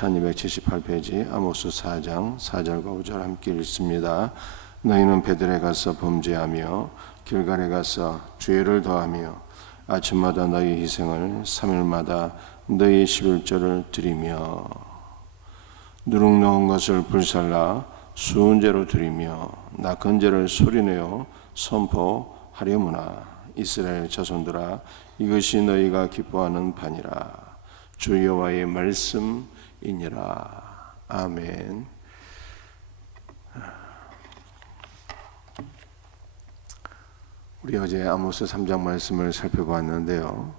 1278페이지 아모스 4장 4절과 5절 함께 읽습니다. 너희는 베들에 가서 범죄하며 길갈에 가서 죄를 더하며 아침마다 너희 희생을 3일마다 너희 11조를 드리며 누룩 넣은 것을 불살라 수은제로 드리며 낚은 죄를 소리내어 선포하려무나 이스라엘 자손들아 이것이 너희가 기뻐하는 바니라 주 여호와의 말씀이니라. 아멘. 우리 어제 아모스 3장 말씀을 살펴봤는데요.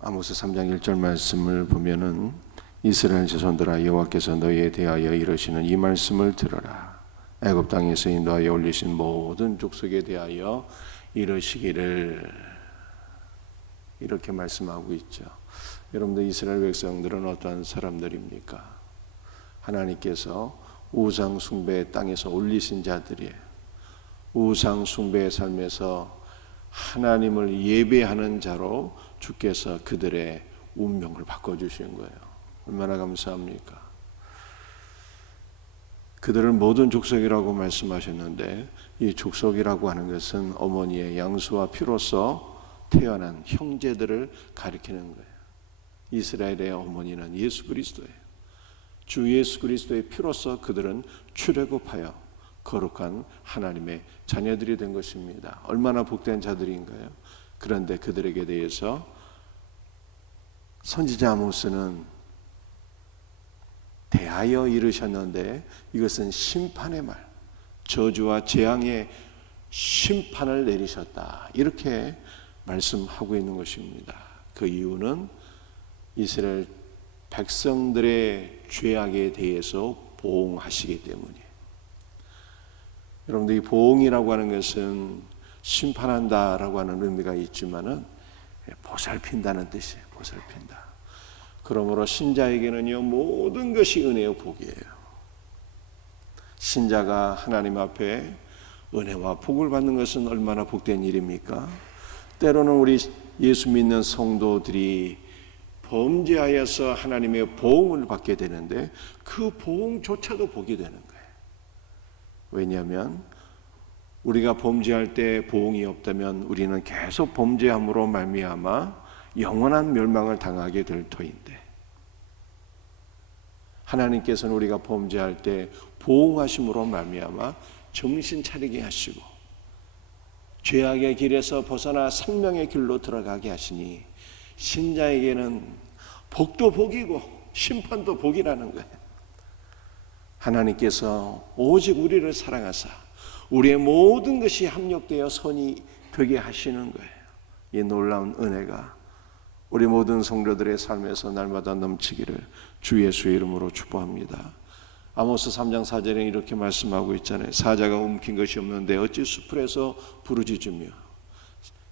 아모스 3장 1절 말씀을 보면은 이스라엘 자손들아 여호와께서 너희에 대하여 이르시는 이 말씀을 들어라. 애굽 땅에서 인도하여 올리신 모든 족속에 대하여 이르시기를 이렇게 말씀하고 있죠. 여러분들 이스라엘 백성들은 어떠한 사람들입니까? 하나님께서 우상 숭배의 땅에서 올리신 자들이에요. 우상 숭배의 삶에서 하나님을 예배하는 자로 주께서 그들의 운명을 바꿔주신 거예요. 얼마나 감사합니까? 그들을 모든 족속이라고 말씀하셨는데 이 족속이라고 하는 것은 어머니의 양수와 피로서 태어난 형제들을 가리키는 거예요. 이스라엘의 어머니는 예수 그리스도예요. 주 예수 그리스도의 피로서 그들은 출애굽하여 거룩한 하나님의 자녀들이 된 것입니다. 얼마나 복된 자들인가요? 그런데 그들에게 대해서 선지자 아모스는 대하여 이르셨는데 이것은 심판의 말, 저주와 재앙의 심판을 내리셨다. 이렇게 말씀하고 있는 것입니다. 그 이유는 이스라엘 백성들의 죄악에 대해서 보응하시기 때문이에요. 여러분들 이 보응이라고 하는 것은 심판한다라고 하는 의미가 있지만은 보살핀다는 뜻이에요. 보살핀다. 그러므로 신자에게는요 모든 것이 은혜요 복이에요. 신자가 하나님 앞에 은혜와 복을 받는 것은 얼마나 복된 일입니까? 때로는 우리 예수 믿는 성도들이 범죄하여서 하나님의 보응을 받게 되는데 그 보응조차도 복이 되는 거예요. 왜냐하면 우리가 범죄할 때 보응이 없다면 우리는 계속 범죄함으로 말미암아 영원한 멸망을 당하게 될 터인데 하나님께서는 우리가 범죄할 때 보응하심으로 말미암아 정신 차리게 하시고 죄악의 길에서 벗어나 생명의 길로 들어가게 하시니 신자에게는 복도 복이고 심판도 복이라는 거예요. 하나님께서 오직 우리를 사랑하사 우리의 모든 것이 합력되어 선이 되게 하시는 거예요. 이 놀라운 은혜가 우리 모든 성도들의 삶에서 날마다 넘치기를 주 예수의 이름으로 축복합니다. 아모스 3장 4절에 이렇게 말씀하고 있잖아요. 사자가 움킨 것이 없는데 어찌 수풀에서 부르짖으며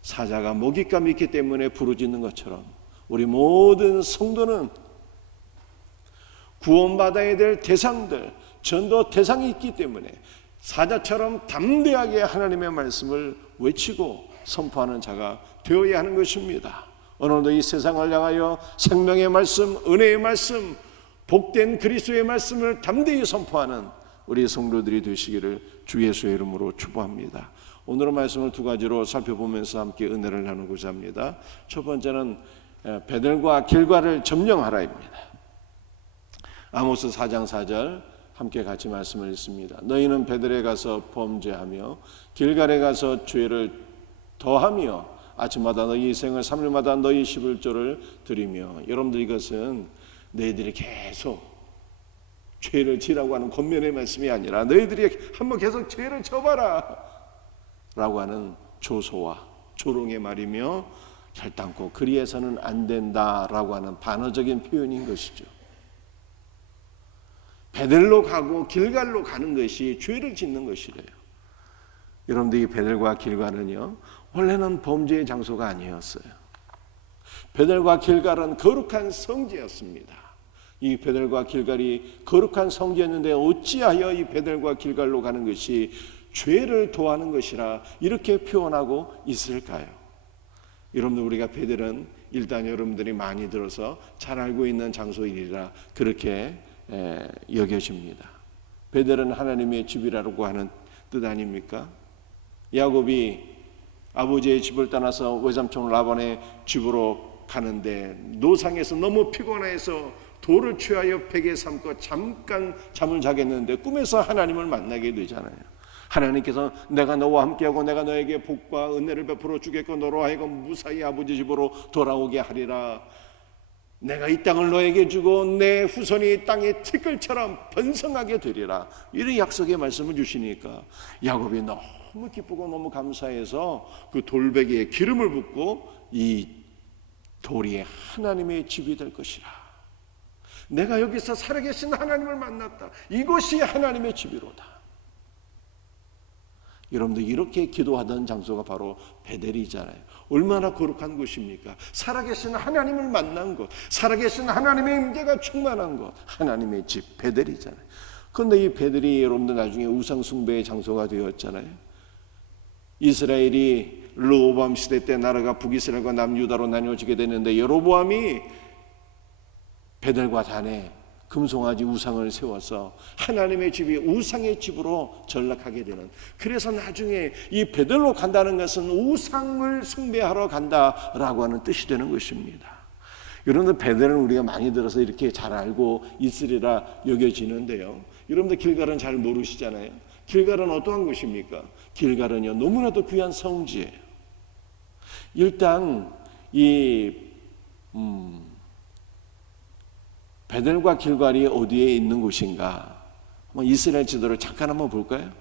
사자가 먹잇감이 있기 때문에 부르짖는 것처럼 우리 모든 성도는 구원받아야 될 대상들, 전도 대상이 있기 때문에 사자처럼 담대하게 하나님의 말씀을 외치고 선포하는 자가 되어야 하는 것입니다. 오늘도 이 세상을 향하여 생명의 말씀, 은혜의 말씀, 복된 그리스도의 말씀을 담대히 선포하는 우리 성도들이 되시기를 주 예수의 이름으로 축복합니다. 오늘의 말씀을 두 가지로 살펴보면서 함께 은혜를 나누고자 합니다. 첫 번째는 베들과 길갈을 점령하라입니다. 아모스 4장 4절 함께 같이 말씀을 읽습니다. 너희는 베들에 가서 범죄하며 길갈에 가서 죄를 더하며 아침마다 너희 희생을 3일마다 너희 11조를 드리며 여러분들 이것은 너희들이 계속 죄를 지라고 하는 권면의 말씀이 아니라 너희들이 한번 계속 죄를 져봐라 라고 하는 조소와 조롱의 말이며 결단코 그리해서는 안 된다라고 하는 반어적인 표현인 것이죠. 베들로 가고 길갈로 가는 것이 죄를 짓는 것이래요. 여러분들 이 베들과 길갈은요 원래는 범죄의 장소가 아니었어요. 베들과 길갈은 거룩한 성지였습니다. 이 베들과 길갈이 거룩한 성지였는데 어찌하여 이 베들과 길갈로 가는 것이 죄를 도하는 것이라 이렇게 표현하고 있을까요? 여러분들 우리가 베들은 일단 여러분들이 많이 들어서 잘 알고 있는 장소이라 그렇게 여겨집니다. 베델은 하나님의 집이라고 하는 뜻 아닙니까? 야곱이 아버지의 집을 떠나서 외삼촌 라반의 집으로 가는데 노상에서 너무 피곤해서 돌을 취하여 베개 삼고 잠깐 잠을 자겠는데 꿈에서 하나님을 만나게 되잖아요. 하나님께서 내가 너와 함께하고 내가 너에게 복과 은혜를 베풀어 주겠고 너로 하여금 무사히 아버지 집으로 돌아오게 하리라. 내가 이 땅을 너에게 주고 내 후손이 땅의 티끌처럼 번성하게 되리라. 이런 약속의 말씀을 주시니까 야곱이 너무 기쁘고 너무 감사해서 그 돌베개에 기름을 붓고 이 돌이 하나님의 집이 될 것이라. 내가 여기서 살아계신 하나님을 만났다. 이곳이 하나님의 집이로다. 여러분들 이렇게 기도하던 장소가 바로 베델이잖아요. 얼마나 거룩한 곳입니까? 살아계신 하나님을 만난 곳, 살아계신 하나님의 임재가 충만한 곳, 하나님의 집 베델이잖아요. 그런데 이 베델이 여러분들 나중에 우상 숭배의 장소가 되었잖아요. 이스라엘이 르호보암 시대 때 나라가 북이스라엘과 남유다로 나뉘어지게 되는데 여로보암이 베델과 단에 금송아지 우상을 세워서 하나님의 집이 우상의 집으로 전락하게 되는, 그래서 나중에 이 베델로 간다는 것은 우상을 숭배하러 간다라고 하는 뜻이 되는 것입니다. 여러분들 베델은 우리가 많이 들어서 이렇게 잘 알고 있으리라 여겨지는데요, 여러분들 길갈은 잘 모르시잖아요. 길갈은 어떠한 곳입니까? 길갈은요 너무나도 귀한 성지예요. 일단 이 베델과 길갈이 어디에 있는 곳인가? 한번 이스라엘 지도를 잠깐 한번 볼까요?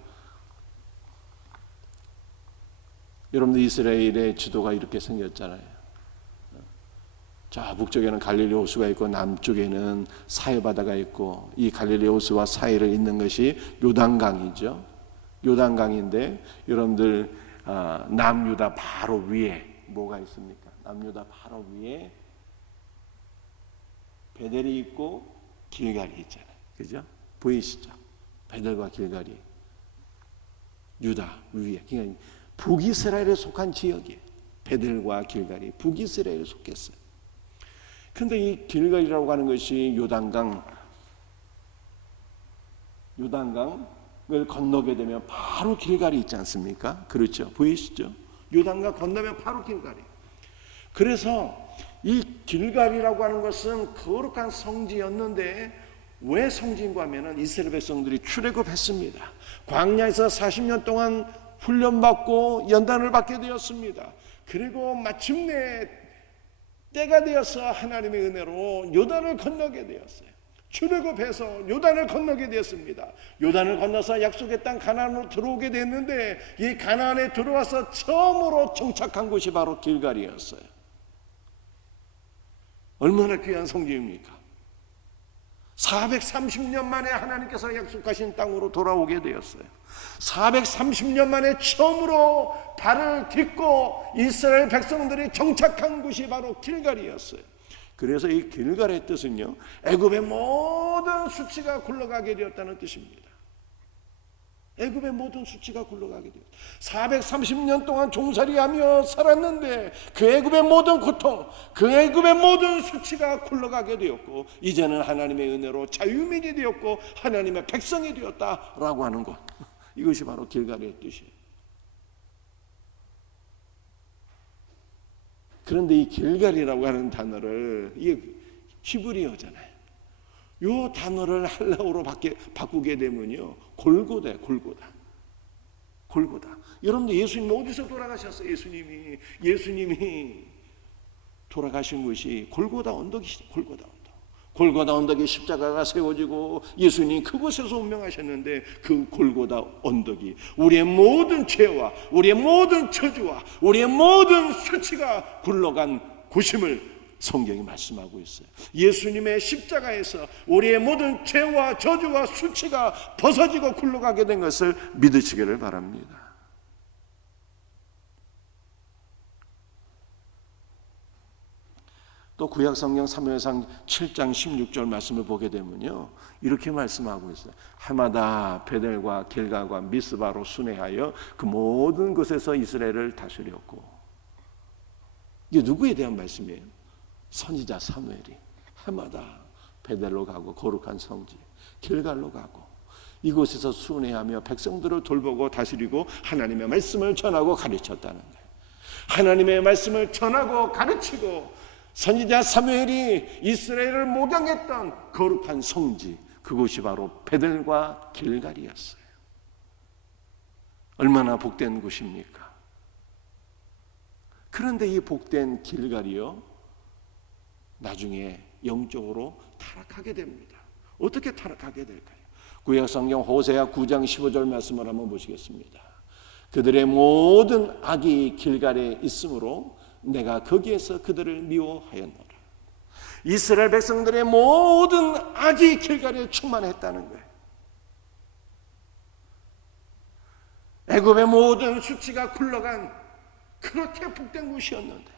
여러분들 이스라엘의 지도가 이렇게 생겼잖아요. 자, 북쪽에는 갈릴리 호수가 있고 남쪽에는 사해 바다가 있고, 이 갈릴리 호수와 사해를 잇는 것이 요단강이죠. 요단강인데 여러분들 남유다 바로 위에 뭐가 있습니까? 남유다 바로 위에 베델이 있고 길갈이 있잖아요. 그죠? 보이시죠? 베델과 길갈이 유다 위에, 그러니까 북이스라엘에 속한 지역이에요. 베델과 길갈이 북이스라엘에 속했어요. 그런데 이 길갈이라고 하는 것이 요단강을 건너게 되면 바로 길갈이 있지 않습니까? 그렇죠? 보이시죠? 요단강 건너면 바로 길갈이. 그래서 이 길갈이라고 하는 것은 거룩한 성지였는데, 왜 성지인가 하면은 이스라엘 백성들이 출애굽했습니다. 광야에서 40년 동안 훈련받고 연단을 받게 되었습니다. 그리고 마침내 때가 되어서 하나님의 은혜로 요단을 건너게 되었어요. 출애굽해서 요단을 건너게 되었습니다. 요단을 건너서 약속의 땅 가나안으로 들어오게 됐는데, 이 가나안에 들어와서 처음으로 정착한 곳이 바로 길갈이었어요. 얼마나 귀한 성지입니까? 430년 만에 하나님께서 약속하신 땅으로 돌아오게 되었어요. 430년 만에 처음으로 발을 딛고 이스라엘 백성들이 정착한 곳이 바로 길갈이었어요. 그래서 이 길갈의 뜻은요, 애굽의 모든 수치가 굴러가게 되었다는 뜻입니다. 애굽의 모든 수치가 굴러가게 되었다. 430년 동안 종살이하며 살았는데 그 애굽의 모든 고통, 그 애굽의 모든 수치가 굴러가게 되었고, 이제는 하나님의 은혜로 자유민이 되었고 하나님의 백성이 되었다라고 하는 것, 이것이 바로 길갈의 뜻이에요. 그런데 이 길갈이라고 하는 단어를, 이게 히브리어잖아요. 이 단어를 헬라어로 바꾸게 되면요, 골고다예요. 골고다. 여러분들 예수님 어디서 돌아가셨어요? 예수님이 돌아가신 곳이 골고다 언덕이시죠. 골고다 언덕에 십자가가 세워지고 예수님 그곳에서 운명하셨는데, 그 골고다 언덕이 우리의 모든 죄와 우리의 모든 저주와 우리의 모든 수치가 굴러간 곳임을 성경이 말씀하고 있어요. 예수님의 십자가에서 우리의 모든 죄와 저주와 수치가 벗어지고 굴러가게 된 것을 믿으시기를 바랍니다. 또 구약 성경 사무엘상 7장 16절 말씀을 보게 되면요, 이렇게 말씀하고 있어요. 해마다 베델과 길갈과 미스바로 순회하여 그 모든 곳에서 이스라엘을 다스렸고. 이게 누구에 대한 말씀이에요? 선지자 사무엘이 해마다 베델로 가고 거룩한 성지 길갈로 가고 이곳에서 순회하며 백성들을 돌보고 다스리고 하나님의 말씀을 전하고 가르쳤다는 거예요. 하나님의 말씀을 전하고 가르치고 선지자 사무엘이 이스라엘을 목양했던 거룩한 성지, 그곳이 바로 베델과 길갈이었어요. 얼마나 복된 곳입니까? 그런데 이 복된 길갈이요, 나중에 영적으로 타락하게 됩니다. 어떻게 타락하게 될까요? 구약성경 호세아 9장 15절 말씀을 한번 보시겠습니다. 그들의 모든 악이 길갈에 있으므로 내가 거기에서 그들을 미워하였노라. 이스라엘 백성들의 모든 악이 길갈에 충만했다는 거예요. 애굽의 모든 수치가 굴러간 그렇게 복된 곳이었는데,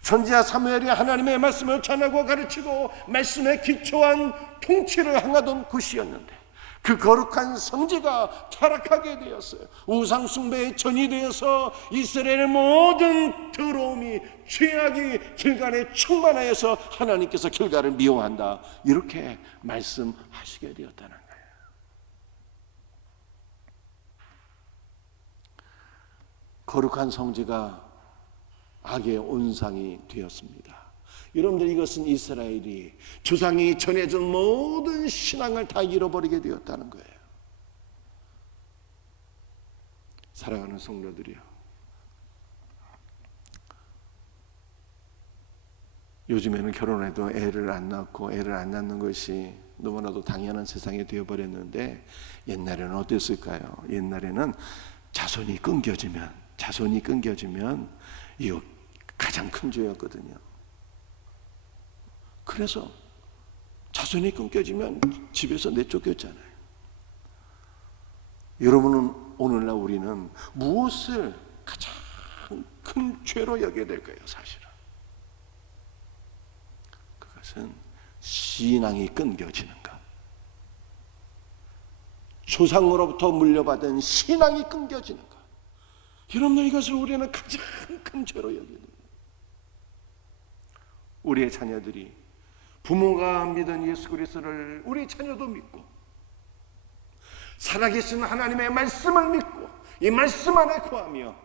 선지자 사무엘이 하나님의 말씀을 전하고 가르치고 말씀에 기초한 통치를 행하던 곳이었는데, 그 거룩한 성지가 타락하게 되었어요. 우상 숭배의 전이 되어서 이스라엘의 모든 더러움이, 죄악이 길갈에 충만하여서 하나님께서 길갈을 미워한다, 이렇게 말씀하시게 되었다는 거예요. 거룩한 성지가 악의 온상이 되었습니다. 여러분들, 이것은 이스라엘이 조상이 전해준 모든 신앙을 다 잃어버리게 되었다는 거예요. 사랑하는 성도들이요, 요즘에는 결혼해도 애를 안 낳고 애를 안 낳는 것이 너무나도 당연한 세상이 되어버렸는데, 옛날에는 어땠을까요? 옛날에는 자손이 끊겨지면 이거 가장 큰 죄였거든요. 그래서 자손이 끊겨지면 집에서 내쫓겼잖아요. 여러분은 오늘날 우리는 무엇을 가장 큰 죄로 여겨야 될까요? 사실은 그것은 신앙이 끊겨지는 것, 조상으로부터 물려받은 신앙이 끊겨지는 것. 여러분들, 이것을 우리는 가장 큰 죄로 여겨야 됩니다. 우리의 자녀들이 부모가 믿은 예수 그리스도를 우리 자녀도 믿고, 살아계신 하나님의 말씀을 믿고 이 말씀 안에 거하며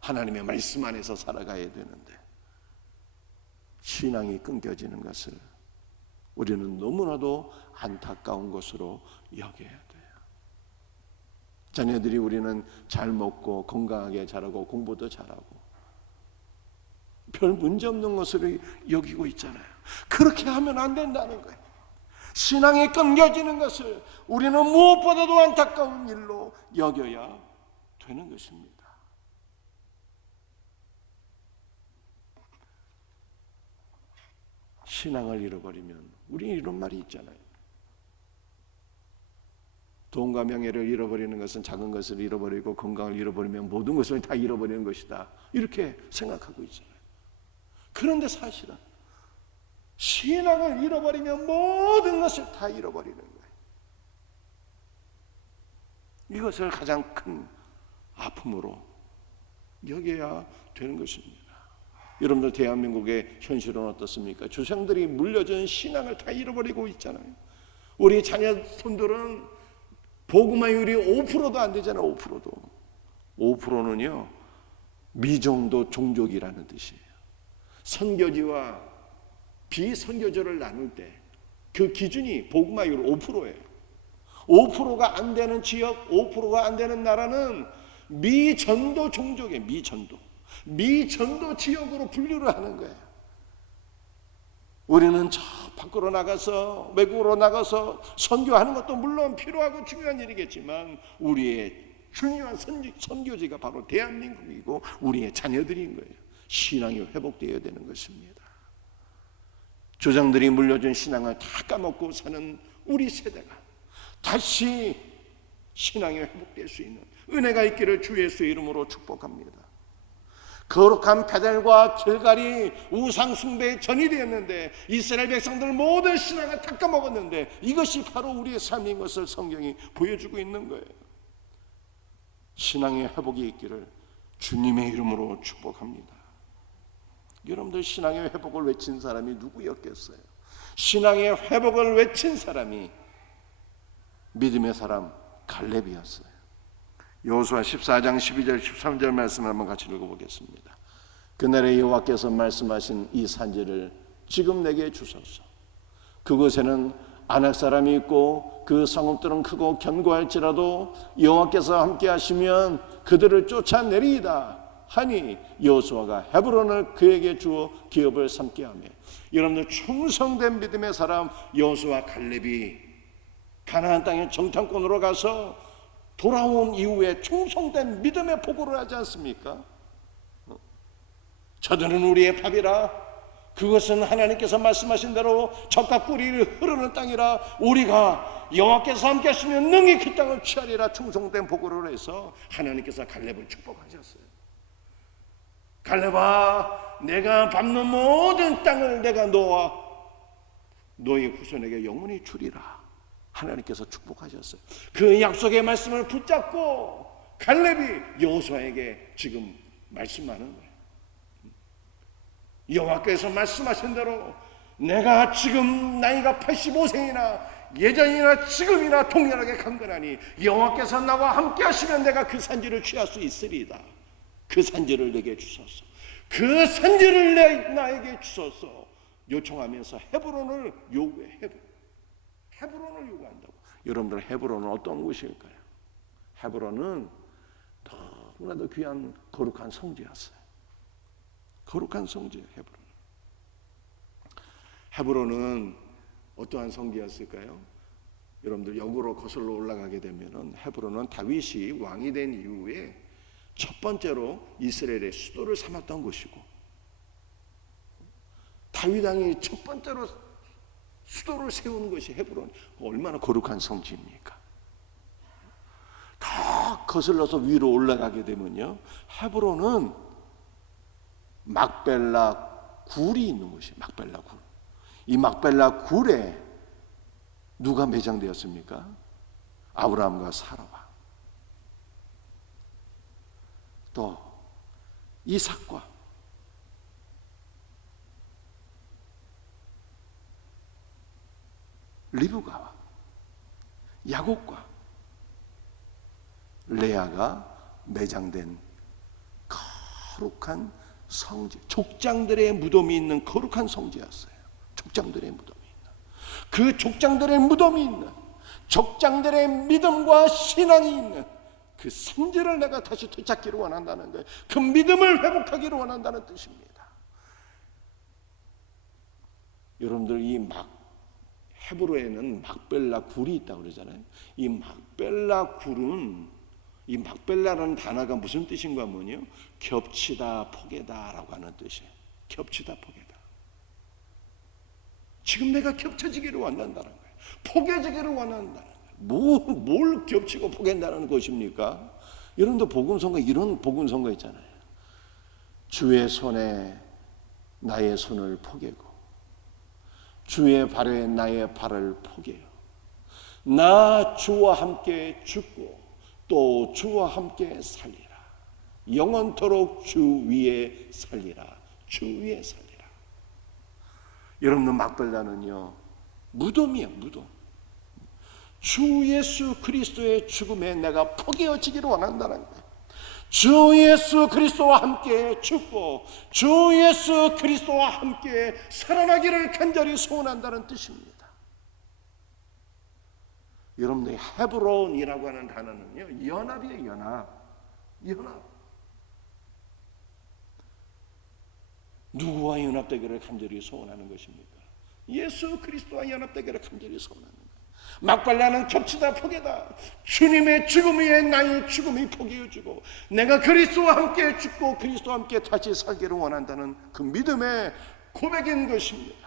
하나님의 말씀 안에서 살아가야 되는데, 신앙이 끊겨지는 것을 우리는 너무나도 안타까운 것으로 여겨야 돼요. 자녀들이 우리는 잘 먹고 건강하게 자라고 공부도 잘하고 별 문제 없는 것으로 여기고 있잖아요. 그렇게 하면 안 된다는 거예요. 신앙이 끊겨지는 것을 우리는 무엇보다도 안타까운 일로 여겨야 되는 것입니다. 신앙을 잃어버리면, 우리 이런 말이 있잖아요. 돈과 명예를 잃어버리는 것은 작은 것을 잃어버리고 건강을 잃어버리면 모든 것을 다 잃어버리는 것이다, 이렇게 생각하고 있잖아요. 그런데 사실은 신앙을 잃어버리면 모든 것을 다 잃어버리는 거예요. 이것을 가장 큰 아픔으로 여겨야 되는 것입니다. 여러분들, 대한민국의 현실은 어떻습니까? 조상들이 물려준 신앙을 다 잃어버리고 있잖아요. 우리 자녀손들은 복음화율이 5%도 안 되잖아요. 5%도. 5%는요 미정도 종족이라는 뜻이에요. 선교지와 비선교지를 나눌 때 그 기준이 복음화율 5%예요. 5%가 안 되는 지역, 5%가 안 되는 나라는 미전도 종족이에요. 미전도 지역으로 분류를 하는 거예요. 우리는 저 밖으로 나가서, 외국으로 나가서 선교하는 것도 물론 필요하고 중요한 일이겠지만, 우리의 중요한 선교지가 바로 대한민국이고 우리의 자녀들인 거예요. 신앙이 회복되어야 되는 것입니다. 조상들이 물려준 신앙을 다 까먹고 사는 우리 세대가 다시 신앙이 회복될 수 있는 은혜가 있기를 주 예수의 이름으로 축복합니다. 거룩한 베델과 길갈이 우상 숭배의 전이 되었는데, 이스라엘 백성들 모든 신앙을 다 까먹었는데, 이것이 바로 우리의 삶인 것을 성경이 보여주고 있는 거예요. 신앙의 회복이 있기를 주님의 이름으로 축복합니다. 여러분들 신앙의 회복을 외친 사람이 누구였겠어요? 신앙의 회복을 외친 사람이 믿음의 사람 갈렙이었어요. 여호수아 14장 12절 13절 말씀을 한번 같이 읽어보겠습니다. 그날에 여호와께서 말씀하신 이 산지를 지금 내게 주소서. 그곳에는 아낙 사람이 있고 그 성읍들은 크고 견고할지라도 여호와께서 함께 하시면 그들을 쫓아내리이다 하니 여호수아가 헤브론을 그에게 주어 기업을 삼게 하며, 여러분들 충성된 믿음의 사람 여호수아 갈렙이 가나안 땅의 정탐꾼으로 가서 돌아온 이후에 충성된 믿음의 보고를 하지 않습니까? 저들은 우리의 밥이라, 그것은 하나님께서 말씀하신 대로 젖과 꿀이 흐르는 땅이라, 우리가 여호와께서 함께 하시면 능히 그 땅을 취하리라 충성된 보고를 해서 하나님께서 갈렙을 축복하셨어요. 갈렙아, 내가 밟는 모든 땅을 내가 너와 너의 후손에게 영원히 주리라 하나님께서 축복하셨어요. 그 약속의 말씀을 붙잡고 갈렙이 여호수아에게 지금 말씀하는 거예요. 여호와께서 말씀하신 대로 내가 지금 나이가 85세이나 예전이나 지금이나 동일하게 강건하니 여호와께서 나와 함께 하시면 내가 그 산지를 취할 수 있으리이다. 그 산지를 내게 주소서. 그 산지를 나에게 주소서 요청하면서 헤브론을 요구해. 헤브론을 요구한다고. 여러분들 헤브론은 어떤 곳일까요? 헤브론은 너무나도 귀한 거룩한 성지였어요. 거룩한 성지예요. 헤브론은 어떠한 성지였을까요? 여러분들 역으로 거슬러 올라가게 되면은 헤브론은 다윗이 왕이 된 이후에 첫 번째로 이스라엘의 수도를 삼았던 곳이고, 다윗 왕이 첫 번째로 수도를 세운 것이 헤브론. 얼마나 거룩한 성지입니까? 더 거슬러서 위로 올라가게 되면요, 헤브론은 막벨라 굴이 있는 곳이에요. 막벨라 굴. 이 막벨라 굴에 누가 매장되었습니까? 아브라함과 사라와 또 이삭과 리브가와 야곱과 레아가 매장된 거룩한 성지, 족장들의 무덤이 있는 거룩한 성지였어요. 족장들의 무덤이 있는, 그 족장들의 무덤이 있는, 족장들의 믿음과 신앙이 있는 그 성지를 내가 다시 되찾기를 원한다는 거예요. 그 믿음을 회복하기를 원한다는 뜻입니다. 여러분들 이 헤브론에는 막벨라 굴이 있다고 그러잖아요. 이 막벨라 굴은, 이 막벨라라는 단어가 무슨 뜻인가 하면요, 겹치다 포개다 라고 하는 뜻이에요. 겹치다 포개다. 지금 내가 겹쳐지기를 원한다는 거예요. 포개지기를 원한다는 거예요. 뭘 겹치고 포갠다는 것입니까? 여러분도 복음성가, 이런 복음성가 있잖아요. 주의 손에 나의 손을 포개고 주의 발에 나의 발을 포개요. 나 주와 함께 죽고 또 주와 함께 살리라. 영원토록 주 위에 살리라. 주 위에 살리라. 여러분, 막벨라는요, 무덤이에요. 무덤. 주 예수 그리스도의 죽음에 내가 포개어지기를 원한다는 거예요. 주 예수 그리스도와 함께 죽고 주 예수 그리스도와 함께 살아나기를 간절히 소원한다는 뜻입니다. 여러분들, 헤브론이라고 하는 단어는요, 연합이에요. 연합. 누구와 연합되기를 간절히 소원하는 것입니까? 예수 그리스도와 연합되기를 간절히 소원하는 거예요. 막발라는 겹치다 포개다. 주님의 죽음 위에 나의 죽음이 포개어지고 내가 그리스도와 함께 죽고 그리스도와 함께 다시 살기를 원한다는 그 믿음의 고백인 것입니다.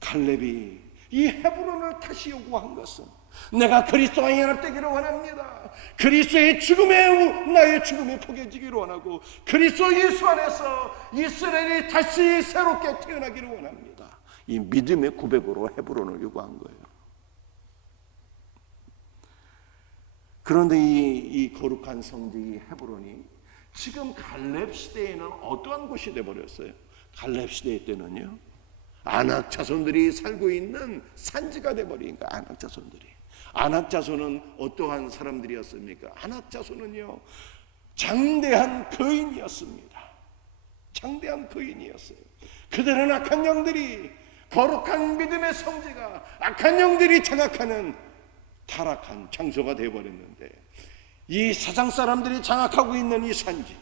갈렙이 이 헤브론을 다시 요구한 것은 내가 그리스도와 연합되기를 원합니다. 그리스도의 죽음에 나의 죽음이 포개지기를 원하고 그리스도 예수 안에서 이스라엘이 다시 새롭게 태어나기를 원합니다. 이 믿음의 고백으로 헤브론을 요구한 거예요. 그런데 이 거룩한 성지 헤브론이 지금 갈렙 시대에는 어떠한 곳이 되어버렸어요? 갈렙 시대 때는요, 아낙 자손들이 살고 있는 산지가 되어버린 거예요. 아낙 자손들이. 아낙 자손은 어떠한 사람들이었습니까? 아낙 자손은요, 장대한 거인이었습니다. 장대한 거인이었어요. 그들은 악한 영들이, 거룩한 믿음의 성지가 악한 영들이 장악하는 타락한 장소가 되어버렸는데, 이 사장 사람들이 장악하고 있는 이 산지,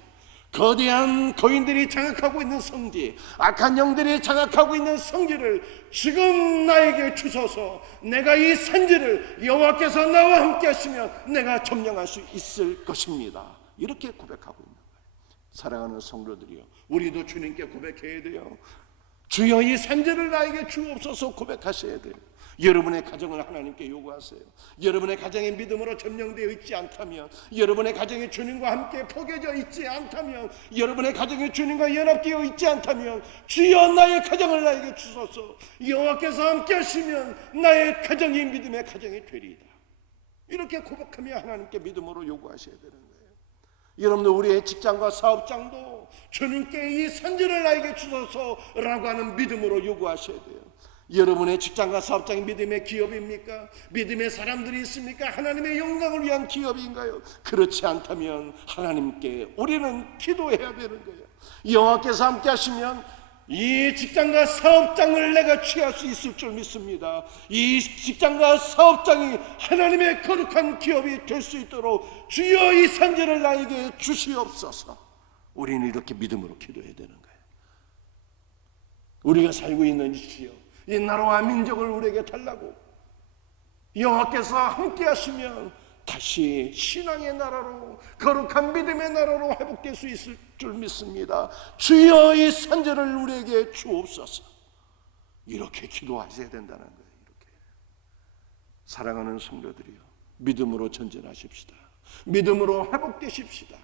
거대한 거인들이 장악하고 있는 성지, 악한 영들이 장악하고 있는 성지를 지금 나에게 주소서. 내가 이 산지를 여호와께서 나와 함께 하시면 내가 점령할 수 있을 것입니다. 이렇게 고백하고 있는 거예요. 사랑하는 성도들이요, 우리도 주님께 고백해야 돼요. 주여 이 산지를 나에게 주옵소서 고백하셔야 돼요. 여러분의 가정을 하나님께 요구하세요. 여러분의 가정이 믿음으로 점령되어 있지 않다면, 여러분의 가정이 주님과 함께 포개져 있지 않다면, 여러분의 가정이 주님과 연합되어 있지 않다면, 주여 나의 가정을 나에게 주소서. 여호와께서 함께 하시면 나의 가정이 믿음의 가정이 되리이다. 이렇게 고백하며 하나님께 믿음으로 요구하셔야 되는 거예요. 여러분들, 우리의 직장과 사업장도 주님께 이 산지를 나에게 주소서라고 하는 믿음으로 요구하셔야 돼요. 여러분의 직장과 사업장이 믿음의 기업입니까? 믿음의 사람들이 있습니까? 하나님의 영광을 위한 기업인가요? 그렇지 않다면 하나님께 우리는 기도해야 되는 거예요. 여호와께서 함께 하시면 이 직장과 사업장을 내가 취할 수 있을 줄 믿습니다. 이 직장과 사업장이 하나님의 거룩한 기업이 될 수 있도록 주여 이 산지를 나에게 주시옵소서. 우리는 이렇게 믿음으로 기도해야 되는 거예요. 우리가 살고 있는 주여, 이 나라와 민족을 우리에게 달라고, 여호와께서 함께 하시면 다시 신앙의 나라로, 거룩한 믿음의 나라로 회복될 수 있을 줄 믿습니다. 주여 이 산지를 우리에게 주옵소서. 이렇게 기도하셔야 된다는 거예요. 이렇게. 사랑하는 성도들이요, 믿음으로 전진하십시다. 믿음으로 회복되십시다.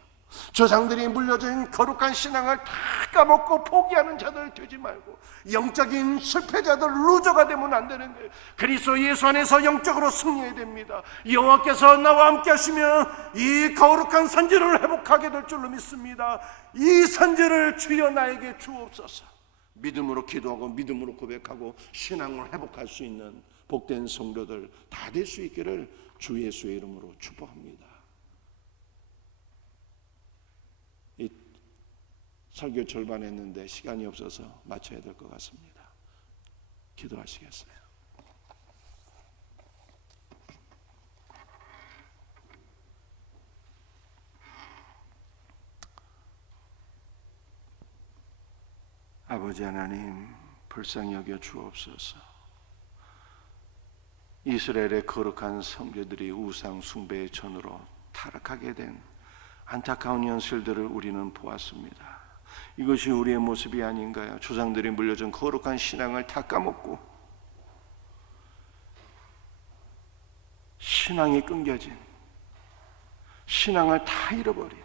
조상들이 물려준 거룩한 신앙을 다 까먹고 포기하는 자들 되지 말고, 영적인 실패자들, 루저가 되면 안 되는 거예요. 그리스도 예수 안에서 영적으로 승리해야 됩니다. 여호와께서 나와 함께 하시면 이 거룩한 산지를 회복하게 될 줄로 믿습니다. 이 산지를 주여 나에게 주옵소서. 믿음으로 기도하고 믿음으로 고백하고 신앙을 회복할 수 있는 복된 성도들 다 될 수 있기를 주 예수의 이름으로 축복합니다. 이 설교 절반 했는데 시간이 없어서 마쳐야 될 것 같습니다. 기도하시겠어요? 아버지 하나님, 불쌍히 여겨 주옵소서. 이스라엘의 거룩한 성도들이 우상 숭배의 전으로 타락하게 된 안타까운 현실들을 우리는 보았습니다. 이것이 우리의 모습이 아닌가요? 조상들이 물려준 거룩한 신앙을 다 까먹고 신앙이 끊겨진, 신앙을 다 잃어버린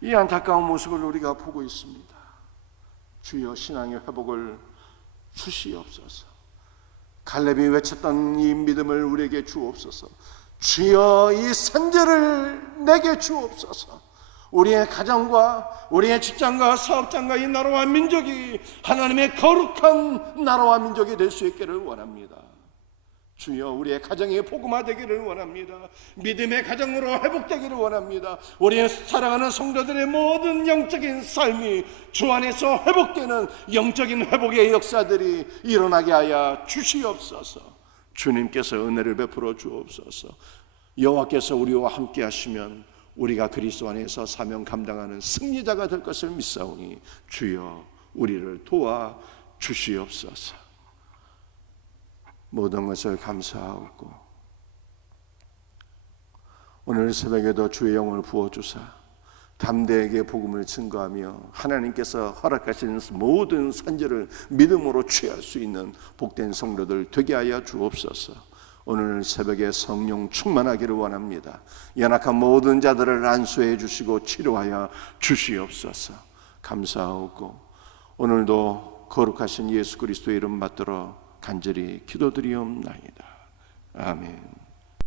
이 안타까운 모습을 우리가 보고 있습니다. 주여 신앙의 회복을 주시옵소서. 갈렙이 외쳤던 이 믿음을 우리에게 주옵소서. 주여 이 산지를 내게 주옵소서. 우리의 가정과 우리의 직장과 사업장과 이 나라와 민족이 하나님의 거룩한 나라와 민족이 될 수 있기를 원합니다. 주여 우리의 가정이 복음화되기를 원합니다. 믿음의 가정으로 회복되기를 원합니다. 우리의 사랑하는 성도들의 모든 영적인 삶이 주 안에서 회복되는 영적인 회복의 역사들이 일어나게 하여 주시옵소서. 주님께서 은혜를 베풀어 주옵소서. 여호와께서 우리와 함께 하시면 우리가 그리스도 안에서 사명 감당하는 승리자가 될 것을 믿사오니 주여 우리를 도와 주시옵소서. 모든 것을 감사하고 오늘 새벽에도 주의 영을 부어주사 담대하게 복음을 증거하며 하나님께서 허락하신 모든 산지를 믿음으로 취할 수 있는 복된 성도들 되게 하여 주옵소서. 오늘 새벽에 성령 충만하기를 원합니다. 연약한 모든 자들을 안수해 주시고 치료하여 주시옵소서. 감사하고 오늘도 거룩하신 예수 그리스도의 이름 받들어 간절히 기도드리옵나이다. 아멘.